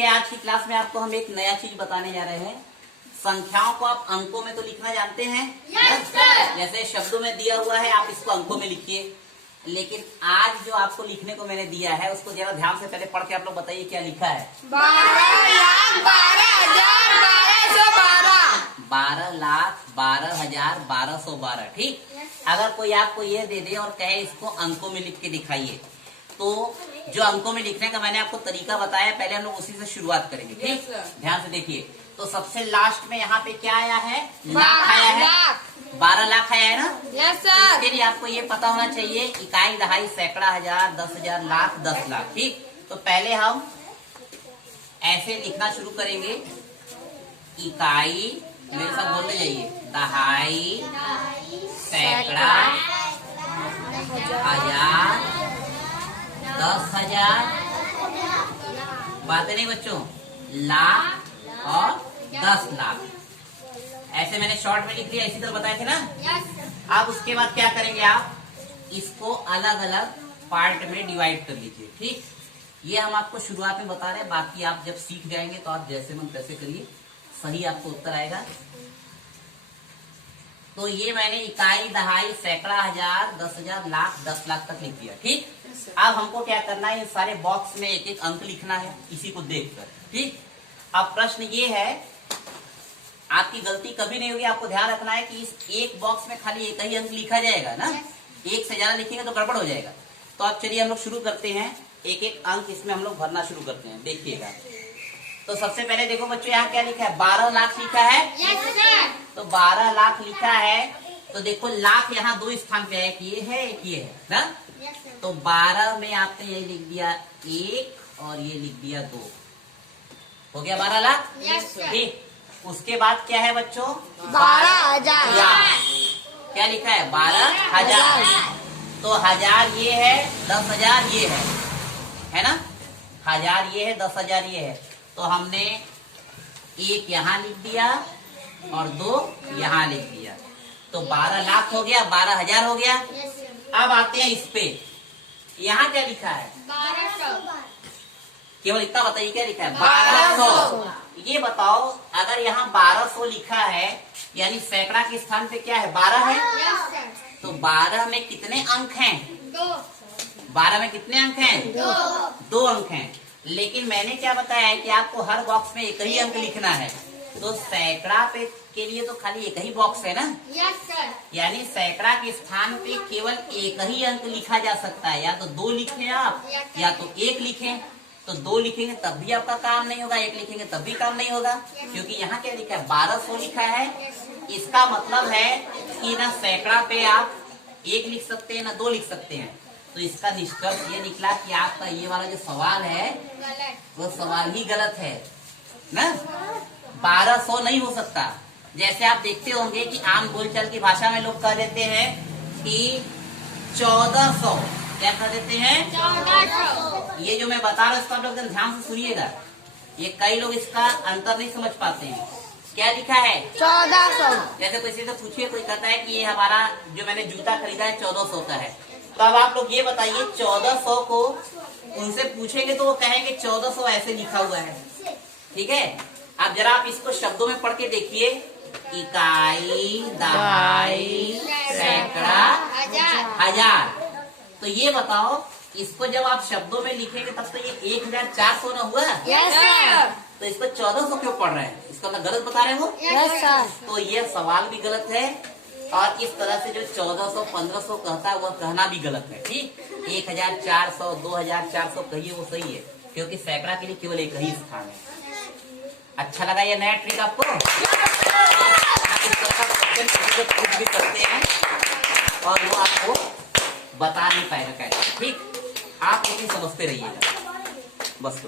देखिए आज की क्लास में आपको हम एक नया चीज बताने जा रहे हैं। संख्याओं को आप अंकों में तो लिखना जानते हैं। Yes sir. जैसे शब्दों में दिया हुआ है, आप इसको अंकों में लिखिए। लेकिन आज जो आपको लिखने को मैंने दिया है उसको जरा ध्यान से पहले पढ़ के आप लोग बताइए क्या लिखा है। 12,12,12,12,12,12। ठीक। अगर कोई आपको ये दे दे और कहे इसको अंकों में लिख के दिखाइए, तो जो अंकों में लिखने का मैंने आपको तरीका बताया, पहले हम लोग उसी से शुरुआत करेंगे। ठीक, ध्यान से देखिए। तो सबसे लास्ट में यहाँ पे क्या आया है? लाख आया है। 12 लाख आया है ना। यस तो सर। इसके लिए आपको ये पता होना चाहिए इकाई, दहाई, सैकड़ा, हजार, 10,000, लाख, 10 लाख। ठीक, तो पहले हम ऐसे लिखना शुरू करेंगे। इकाई, मेरे साथ बोलते जाइए, दहाई, सैकड़ा, हजार, 10,000, बातें नहीं बच्चों, लाख और 10 लाख। ऐसे मैंने शॉर्ट में लिख लिया, इसी तरह बताए थे ना। अब उसके बाद क्या करेंगे, आप इसको अलग अलग पार्ट में डिवाइड कर लीजिए। ठीक, ये हम आपको शुरुआत में बता रहे हैं, बाकी आप जब सीख जाएंगे तो आप जैसे मन तैसे करिए, सही आपको उत्तर आएगा। तो ये मैंने इकाई, दहाई, सैकड़ा, हजार, 10,000, लाख, 10 लाख तक लिख दिया। ठीक, अब हमको क्या करना है, सारे बॉक्स में एक एक अंक लिखना है इसी को देखकर। ठीक, अब प्रश्न ये है, आपकी गलती कभी नहीं होगी। आपको ध्यान रखना है कि इस एक बॉक्स में खाली एक ही अंक लिखा जाएगा ना। एक से ज्यादा लिखेंगे तो गड़बड़ हो जाएगा। तो अब चलिए हम लोग शुरू करते हैं, एक एक अंक इसमें हम लोग भरना शुरू करते हैं। देखिएगा, तो सबसे पहले देखो बच्चों, यहाँ क्या लिखा है? 12 लाख लिखा है। तो 12 लाख लिखा है, तो देखो लाख यहाँ दो स्थान पे है, एक ये है एक ये है ना। तो 12 में आपने ये लिख दिया 1 और ये लिख दिया 2, हो गया 12 लाख। ठीक, उसके बाद क्या है बच्चों? 12,000। क्या लिखा है? 12,000। तो 1000 ये है, 10,000 ये है ना। 1000 ये है, 10,000 ये है। तो हमने 1 यहाँ लिख दिया और 2 यहाँ लिख दिया, तो 12 लाख हो गया, 12,000 हो गया। अब आते हैं इस पे, यहाँ क्या लिखा है? 1200। केवल इतना बताइए क्या लिखा है? 1200। ये बताओ, अगर यहाँ 1200 लिखा है, यानी सैकड़ा के स्थान पे क्या है? 12 है। तो 12 में कितने अंक हैं? 12 में कितने अंक हैं? 2 अंक हैं। लेकिन मैंने क्या बताया है कि आपको हर बॉक्स में एक ही अंक लिखना है। तो सैकड़ा पे के लिए तो खाली एक ही बॉक्स है ना। यानी सैकड़ा के स्थान पे केवल एक ही अंक लिखा जा सकता है। या तो 2 लिखें आप, या तो 1 लिखें। तो 2 लिखेंगे तब भी आपका काम नहीं होगा, 1 लिखेंगे तब भी काम नहीं होगा, क्योंकि यहाँ क्या लिखा है? 1200 लिखा है। इसका मतलब है कि ना सैकड़ा पे आप 1 लिख सकते हैं, ना 2 लिख सकते हैं। तो इसका निष्कर्ष ये निकला कि आपका ये वाला जो सवाल है वो सवाल ही गलत है ना। 1200 नहीं हो सकता। जैसे आप देखते होंगे कि आम बोलचाल की भाषा में लोग कह देते हैं कि 1400। क्या कह देते हैं? 1400। ये जो मैं बता रहा हूँ इसको आप लोग ध्यान से सुनिएगा। ये कई लोग इसका अंतर नहीं समझ पाते हैं। क्या लिखा है? 1400। जैसे किसी से पूछिए, कोई कहता है कि ये हमारा जो मैंने जूता खरीदा है 1400 का है। तो अब आप लोग ये बताइए, 1400 को उनसे पूछेंगे तो वो कहेंगे 1400 ऐसे लिखा हुआ है। ठीक है, अब जरा आप इसको शब्दों में पढ़ के देखिए। इकाई, दहाई, सैकड़ा, हजार। तो ये बताओ, इसको जब आप शब्दों में लिखेंगे तब तो ये 1400 ना हुआ। तो इसको 1400 क्यों पढ़ रहे हैं? इसका मतलब गलत बता रहे हो। तो ये सवाल भी गलत है, और इस तरह से जो 1400, 1500 कहता है वह कहना भी गलत है। ठीक, 1400, 2400 कहिए वो सही है, क्योंकि सैकड़ा के लिए केवल एक ही स्थान है। अच्छा लगा ये नया ट्रिक आपको? भी करते हैं और वो आपको बता नहीं पाएगा कैसे। ठीक, आप लेकिन समझते रहिएगा बस।